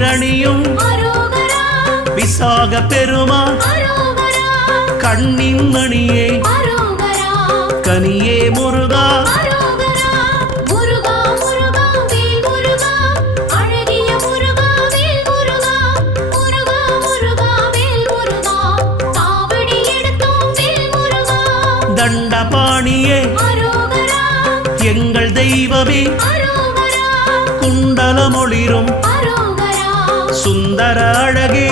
நீரணியும் விசாக பெருமான் கண்ணின் மணியே கனியே முருகா தண்டபாணியே எங்கள் தெய்வமே குண்டலமொளிரும் சுந்தர அழகே